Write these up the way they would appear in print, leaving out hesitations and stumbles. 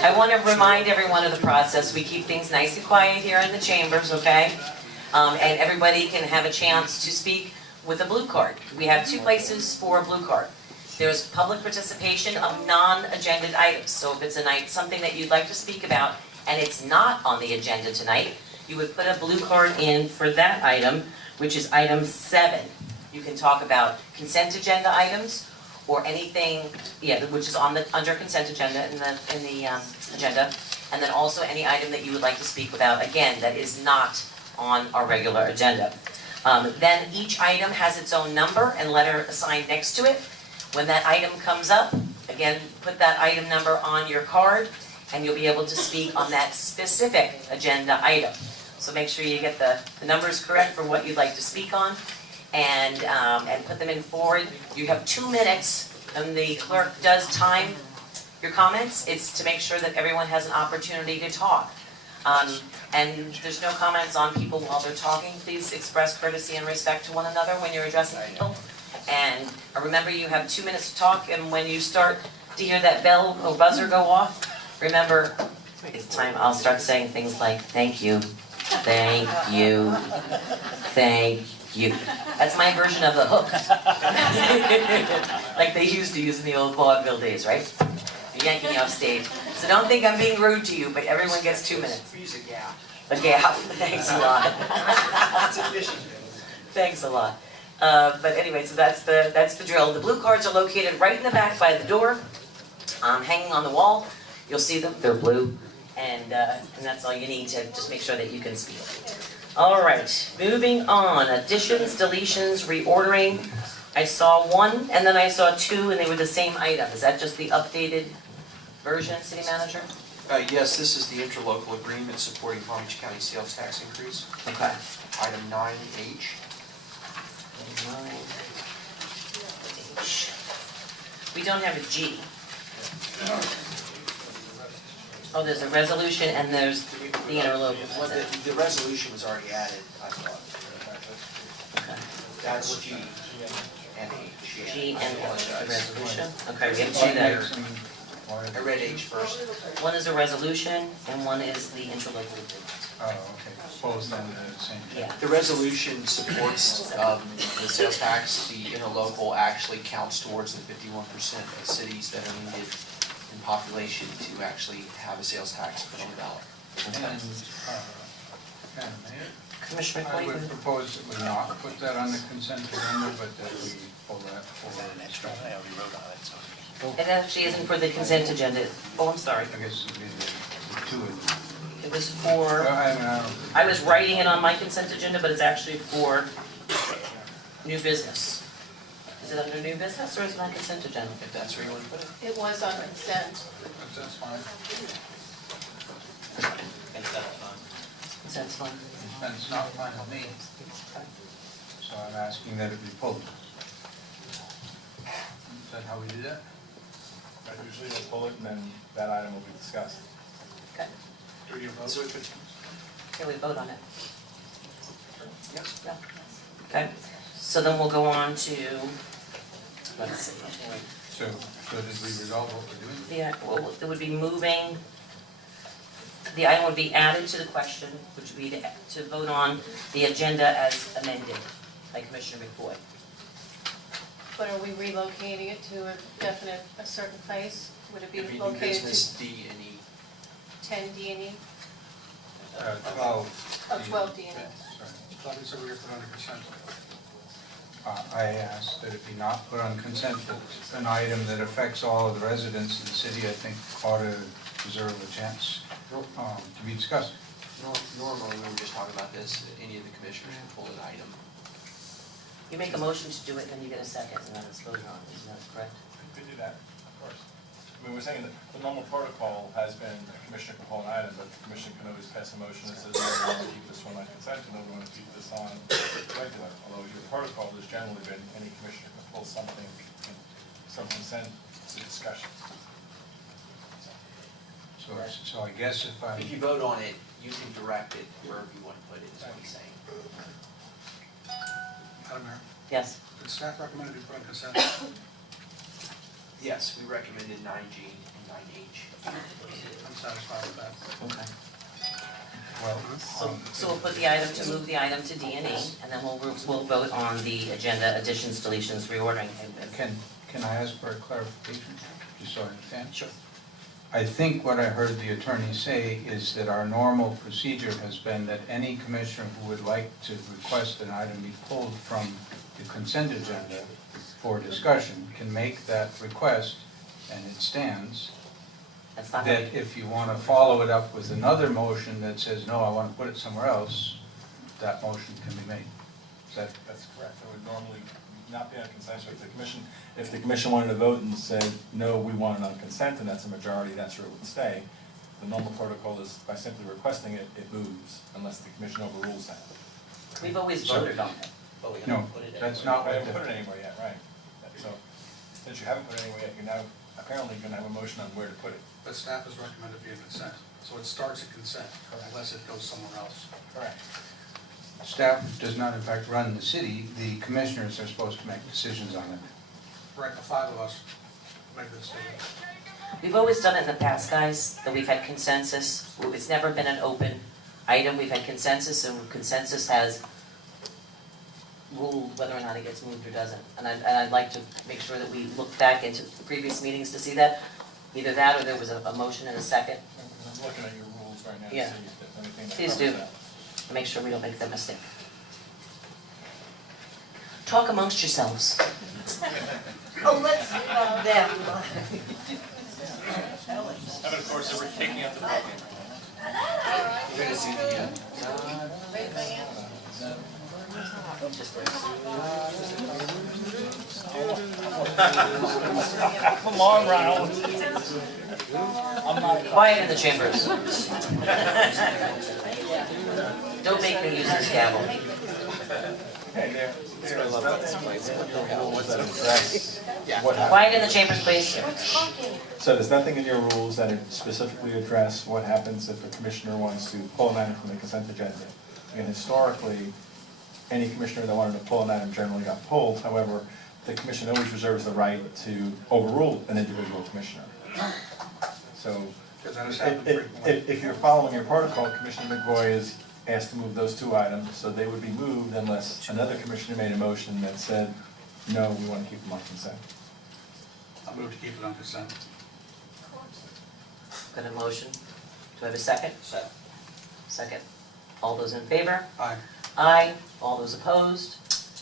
I want to remind everyone of the process. We keep things nice and quiet here in the chambers, okay? And everybody can have a chance to speak with a blue card. We have two places for a blue card. There's public participation of non-agended items. So if it's something that you'd like to speak about and it's not on the agenda tonight, you would put a blue card in for that item, which is item 7. You can talk about consent agenda items or anything, which is under consent agenda in the agenda, and then also any item that you would like to speak about, again, that is not on our regular agenda. Then each item has its own number and letter assigned next to it. When that item comes up, again, put that item number on your card, and you'll be able to speak on that specific agenda item. So make sure you get the numbers correct for what you'd like to speak on, and put them in forward. You have 2 minutes, and the clerk does time your comments. It's to make sure that everyone has an opportunity to talk. And there's no comments on people while they're talking. Please express courtesy and respect to one another when you're addressing people. And remember, you have 2 minutes to talk, and when you start to hear that bell or buzzer go off, remember, it's time. I'll start saying things like, thank you, thank you, thank you. That's my version of the hook. Like they used to use in the old vaudeville days, right? They're yanking you off stage. So don't think I'm being rude to you, but everyone gets 2 minutes. Use a gap. A gap, thanks a lot. That's efficient. Thanks a lot. But anyway, so that's the drill. The blue cards are located right in the back by the door, hanging on the wall. You'll see them, they're blue, and that's all you need to just make sure that you can speak. All right, moving on. Additions, deletions, reordering. I saw 1, and then I saw 2, and they were the same item. Is that just the updated version, City Manager? Yes, this is the interlocal agreement supporting Palm Beach County sales tax increase. Okay. Item 9H. 9H. We don't have a G. Oh, there's a resolution and there's the interlocal. Well, the resolution was already added, I thought. Okay. That's G and H. Yeah. G and I H, the apologize. resolution. Okay, we have 2 there. I read H first. 1 is a resolution and 1 is the interlocal agreement. Oh, okay. Both then the same. Yeah. The resolution supports the sales tax. The interlocal actually counts towards the 51% of cities that are needed in population to actually have a sales tax put on the ballot. And Mayor, Commissioner I would Clayton? propose that we not put that on the consent agenda, but that we pull that forward. It actually isn't for the consent agenda. Oh, I'm sorry. I guess it would be the 2 of them. It was Well, for, I was writing it on my consent agenda, but it's actually for new business. Is it under new business or is it on consent agenda? If that's where you want to put it. It was on consent. That's fine. Consent's fine. And it's not fine with me. So I'm asking that it be pulled. Is that how we do that? Usually we'll pull it and then that item will be discussed. Okay. So we put, Can we vote on it? Yep. Yeah. Okay. So then we'll go on to, let's see. So did we resolve what we're doing? Well, it would be moving, the item would be added to the question, which would be to vote on the agenda as amended by Commissioner McBoyd. But are we relocating it to a certain place? Would it be it'd be new located business to D and E. 10 D and E? 12. Oh, 12 D and E. Sorry. I asked that it be not put on consent, but an item that affects all of the residents of the city, I think ought to deserve a chance to be discussed. Normally, we were just talking about this, any of the commissioners can pull an item. You make a motion to do it, then you get a second, and then it's voted on, isn't that correct? We could do that, of course. I mean, we're saying that the normal protocol has been a commissioner can pull an item, but the commission can always pass a motion that says, no, we want to keep this one on consent, and no, we want to keep this on regular. Although your protocol has generally been any commissioner can pull something from consent to discussion. So I guess if I... If you vote on it, you can direct it wherever you want to put it, is what he's saying. Madam Mayor, Yes. did staff recommend it be put on consent? Yes, we recommended 9G and 9H. I'm satisfied with that. Okay. Well, So we'll put the item, to move the item to D and E, and then we'll vote on the agenda additions, deletions, reordering. can I ask for a clarification, just so I understand? Sure. I think what I heard the attorney say is that our normal procedure has been that any commissioner who would like to request an item be pulled from the consent agenda for discussion can make that request, and it stands. That's not how That if you want to follow it up with another motion that says, no, I want to put it somewhere else, that motion can be made. Is that, That's correct. It would normally not be on consent. If the commission wanted to vote and said, no, we want it on consent, and that's a majority, that's where it would stay. The normal protocol is by simply requesting it, it moves, unless the commission overrules that. We've always voted on it. no, that's not I what haven't put it the, anywhere yet, right. So, since you haven't put it anywhere yet, you're now apparently going to have a motion on where to put it. But staff has recommended be a consent, so it starts at consent unless it goes somewhere else. Correct. staff does not in fact run the city, the commissioners are supposed to make decisions on it. Right, the five of us make the decision. We've always done it in the past, guys, that we've had consensus. It's never been an open item. We've had consensus, and consensus has ruled whether or not it gets moved or doesn't. And I'd like to make sure that we look back into previous meetings to see that. Either that or there was a motion and a second. I'm looking at your rules right now to see Yeah. if there's anything that Please covers do. that. To make sure we don't make that mistake. Talk amongst yourselves. Oh, let's calm down. And of course, we're taking out the broken. We're gonna do the, Come on, Ronald. I'm not. Quiet in the chambers. Don't make me use this gavel. Okay, there's nothing in your rules that address what happens. Quiet in the chambers, please. So there's nothing in your rules that specifically address what happens if a commissioner wants to pull an item from the consent agenda. And historically, any commissioner that wanted to pull an item generally got pulled. However, the commission always reserves the right to overrule an individual commissioner. So Because that has happened frequently. if you're following your protocol, Commissioner McVoy is asked to move those two items, so they would be moved unless another commissioner made a motion that said, no, we want to keep them on consent. I move to keep it on consent. Got a motion? Do I have a second? Second. All those in favor? Aye. Aye. All those opposed?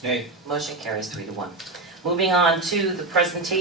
Nay. Motion carries 3-1. Moving on to the presentation